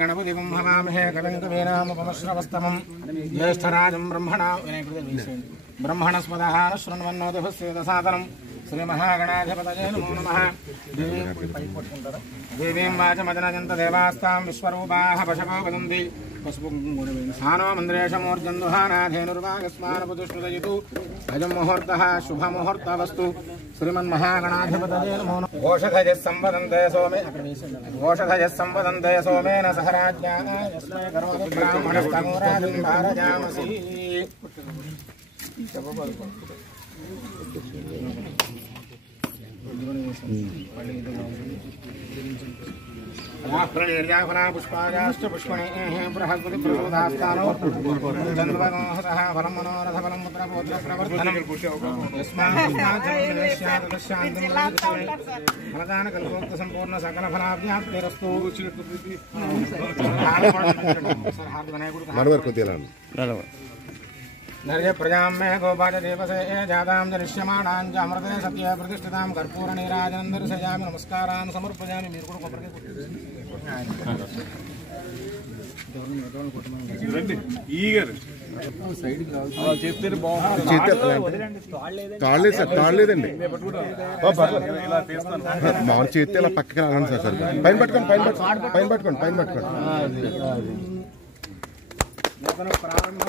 गणपति हवामहे कविं कवीनामुपमश्रवस्तमं ज्येष्ठराजं ब्रह्मणस्पदः शृण्वन्नोतिभस्येदसादनं श्रीमहागणाधिपतये नमो नमः। देवीं वाचमजनजन्तदेवास्तां विश्वरूपाः पशवो वदन्ति स्थानो मन्द्रेशमूर्जन्दुहानाधेनुर्वागस्मानपुतुष्णुदयितु अजं मुहूर्तः शुभमुहूर्तवस्तु श्रीमन्महागणाधिपतये नमो नमः। घोषधयः संवदन्ते सोमेन सह राज्ञा यस्मै करोति ब्राह्मणस्तमोराजं भारजामसि। पुष्पायाश्च पुष्पणेः बृहस्पति प्रसूदास्तानो चन्द्रवनोहसः फलं मनोरथफलं पुत्रपौत्रप्रवर्धनं फलदानकल्पोक्तसम्पूर्ण सकलफलाभ्याप्तिरस्तु। धैर्य प्रजां मे गोपाच देवसे जातां जनिष्यमाणां च अमृते सत्ये प्रतिष्ठितां कर्पूरनीराजनं दर्शयामि नमस्कारान् समर्पयामि। మీరు కూడా కొబ్బరికాయ కొట్టండి ఈగరు సైడ్ కావాలి చేస్తేనే బాగుంటుంది. తాళలేదు సార్, తాళలేదండి. ఇలా తీస్తాను మామూలు చేస్తే ఇలా పక్కకి రాగండి సార్. సార్ పైన పట్టుకోండి, పైన పట్టుకోండి, పైన పట్టుకోండి. ప్రారంభ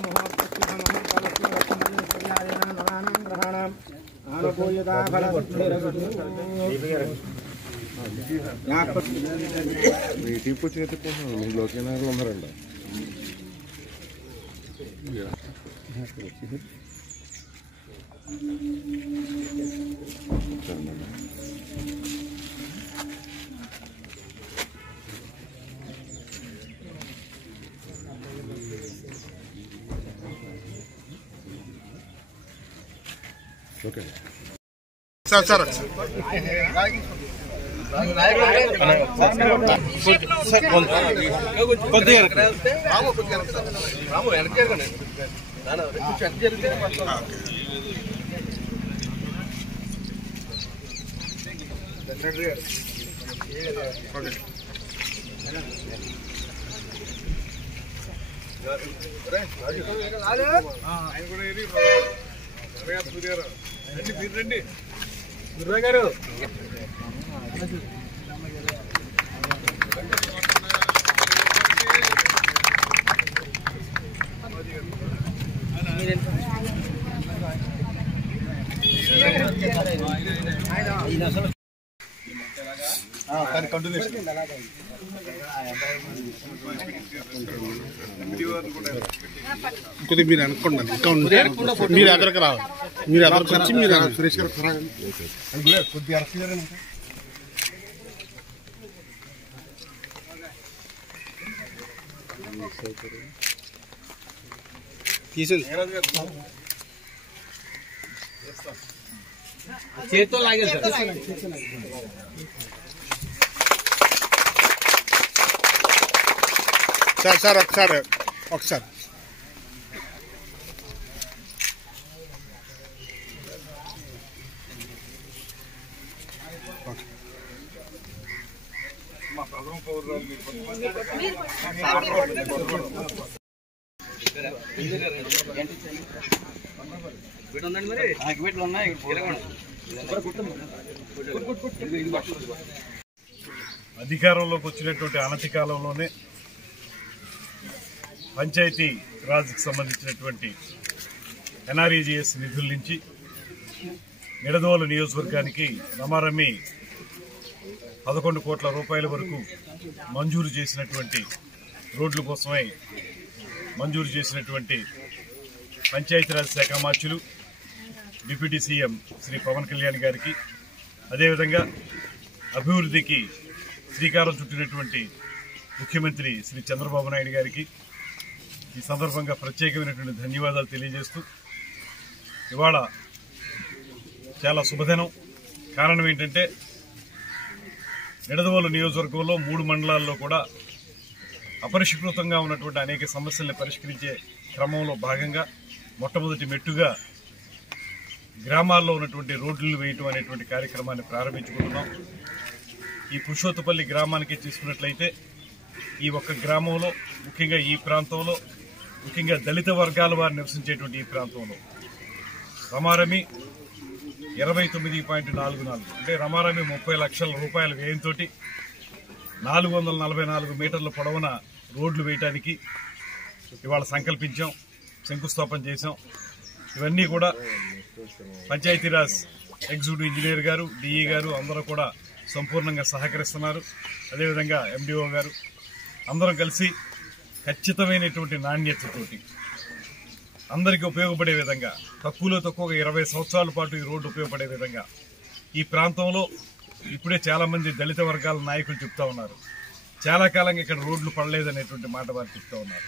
లోకేనాలు ఉన్నారండి. ఓకే సార్ సార్ రండి గురువా గారు. కొద్దిగా మీరు అనుకోండి, మీరు ఎదరికి రావాలి, మీరు ఎదరికి వచ్చి మీరు సురేష్ గారు కొద్దిగా తీసేది చేతితో లాగే సార్. సార్ ఒకసారి అధికారంలోకి వచ్చినటువంటి అనతి కాలంలోనే పంచాయతీ రాజ్కి సంబంధించినటువంటి ఎన్ఆర్ఈజీఎస్ నిధుల నుంచి నిడదవోలు నియోజకవర్గానికి రమారమ్మి 11 కోట్ల రూపాయల వరకు మంజూరు చేసినటువంటి రోడ్ల కోసమై మంజూరు చేసినటువంటి పంచాయతీరాజ్ శాఖ మార్చులు డిప్యూటీ సీఎం శ్రీ పవన్ కళ్యాణ్ గారికి, అదేవిధంగా అభివృద్ధికి శ్రీకారం చుట్టినటువంటి ముఖ్యమంత్రి శ్రీ చంద్రబాబు నాయుడు గారికి ఈ సందర్భంగా ప్రత్యేకమైనటువంటి ధన్యవాదాలు తెలియజేస్తూ, ఇవాళ చాలా శుభదినం. కారణం ఏంటంటే నిడదవోలు నియోజకవర్గంలో 3 మండలాల్లో కూడా అపరిష్కృతంగా ఉన్నటువంటి అనేక సమస్యల్ని పరిష్కరించే క్రమంలో భాగంగా మొట్టమొదటి మెట్టుగా గ్రామాల్లో ఉన్నటువంటి రోడ్లు వేయటం అనేటువంటి కార్యక్రమాన్ని ప్రారంభించుకుంటున్నాం. ఈ పురుషోత్తపల్లి గ్రామానికి తీసుకున్నట్లయితే ఈ ఒక్క గ్రామంలో ముఖ్యంగా ఈ ప్రాంతంలో ముఖ్యంగా దళిత వర్గాల వారు నివసించేటువంటి ఈ ప్రాంతంలో రమారమి 29.44 అంటే రమారమి 30 లక్షల రూపాయల వ్యయంతో 444 మీటర్ల పొడవున రోడ్లు వేయటానికి ఇవాళ సంకల్పించాం, శంకుస్థాపన చేశాం. ఇవన్నీ కూడా పంచాయతీరాజ్ ఎగ్జిక్యూటివ్ ఇంజనీర్ గారు, డిఈ గారు అందరూ కూడా సంపూర్ణంగా సహకరిస్తున్నారు. అదేవిధంగా ఎండిఓ గారు అందరం కలిసి ఖచ్చితమైనటువంటి నాణ్యతతోటి అందరికీ ఉపయోగపడే విధంగా తక్కువలో తక్కువ 20 సంవత్సరాల పాటు ఈ రోడ్డు ఉపయోగపడే విధంగా ఈ ప్రాంతంలో ఇప్పుడే చాలామంది దళిత వర్గాల నాయకులు చెప్తా ఉన్నారు, చాలా కాలంగా ఇక్కడ రోడ్లు పడలేదనేటువంటి మాట వారు చెప్తా ఉన్నారు.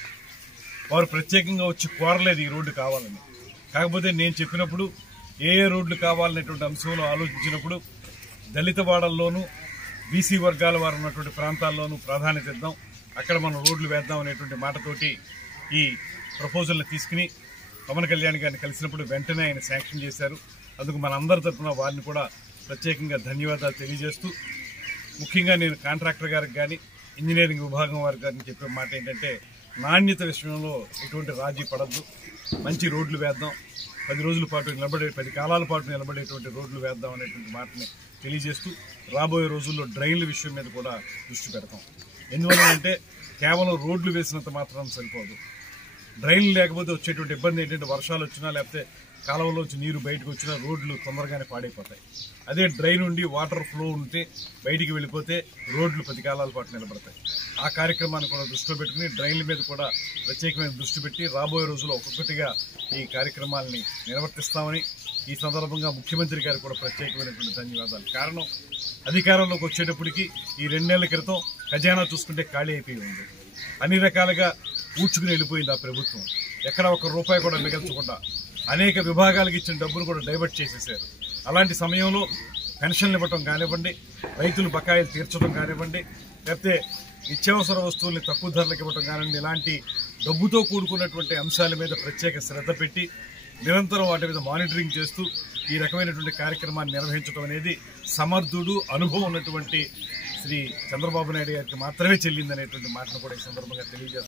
వారు ప్రత్యేకంగా వచ్చి కోరలేదు ఈ రోడ్డు కావాలని. కాకపోతే నేను చెప్పినప్పుడు ఏ రోడ్లు కావాలనేటువంటి అంశంలో ఆలోచించినప్పుడు దళిత వాడల్లోనూ బీసీ వర్గాల వారు ఉన్నటువంటి ప్రాంతాల్లోనూ ప్రాధాన్యత ఇద్దాం, అక్కడ మనం రోడ్లు వేద్దాం అనేటువంటి మాటతోటి ఈ ప్రపోజల్ని తీసుకుని పవన్ కళ్యాణ్ గారిని కలిసినప్పుడు వెంటనే ఆయన శాంక్షన్ చేశారు. అందుకు మనందరి తరఫున వారిని కూడా ప్రత్యేకంగా ధన్యవాదాలు తెలియజేస్తూ, ముఖ్యంగా నేను కాంట్రాక్టర్ గారికి కానీ ఇంజనీరింగ్ విభాగం వారికి కానీ చెప్పే మాట ఏంటంటే నాణ్యత విషయంలో ఎటువంటి రాజీ పడద్దు, మంచి రోడ్లు వేద్దాం, 10 రోజుల పాటు 10 కాలాల పాటు నిలబడేటువంటి రోడ్లు వేద్దాం అనేటువంటి మాటని తెలియజేస్తూ రాబోయే రోజుల్లో డ్రైన్ల విషయం మీద కూడా దృష్టి పెడతాం. ఎందువల్లంటే కేవలం రోడ్లు వేసినంత మాత్రం సరిపోదు, డ్రైన్లు లేకపోతే వచ్చేటువంటి ఇబ్బంది ఏంటంటే వర్షాలు వచ్చినా లేకపోతే కాలువలోంచి నీరు బయటకు వచ్చినా రోడ్లు తొందరగానే పాడైపోతాయి. అదే డ్రైన్ ఉండి వాటర్ ఫ్లో ఉంటే బయటికి వెళ్ళిపోతే రోడ్లు 10 కాలాల పాటు నిలబడతాయి. ఆ కార్యక్రమాన్ని కూడా దృష్టిలో పెట్టుకుని డ్రైన్ల మీద కూడా ప్రత్యేకమైన దృష్టి పెట్టి రాబోయే రోజుల్లో ఒక్కొక్కటిగా ఈ కార్యక్రమాలని నిర్వర్తిస్తామని ఈ సందర్భంగా ముఖ్యమంత్రి గారికి కూడా ప్రత్యేకమైనటువంటి ధన్యవాదాలు. కారణం అధికారంలోకి వచ్చేటప్పటికి ఈ 2 నెలల క్రితం ఖజానా చూసుకుంటే ఖాళీ అయిపోయి ఉంది, అన్ని రకాలుగా ఊడ్చుకుని వెళ్ళిపోయింది ఆ ప్రభుత్వం. ఎక్కడ 1 రూపాయి కూడా మిగల్చకుండా అనేక విభాగాలకు ఇచ్చిన డబ్బును కూడా డైవర్ట్ చేసేసారు. అలాంటి సమయంలో పెన్షన్లు ఇవ్వటం కానివ్వండి, రైతులు బకాయిలు తీర్చడం కానివ్వండి, లేకపోతే నిత్యావసర వస్తువుల్ని తక్కువ ధరలకు ఇవ్వటం కానివ్వండి, ఇలాంటి డబ్బుతో కూడుకున్నటువంటి అంశాల మీద ప్రత్యేక శ్రద్ధ పెట్టి నిరంతరం వాటి మీద మానిటరింగ్ చేస్తూ ఈ రకమైనటువంటి కార్యక్రమాన్ని నిర్వహించడం అనేది సమర్థుడు, అనుభవం ఉన్నటువంటి శ్రీ చంద్రబాబు నాయుడు గారికి మాత్రమే చెల్లిందనేటువంటి మాటను కూడా ఈ సందర్భంగా తెలియజేస్తారు.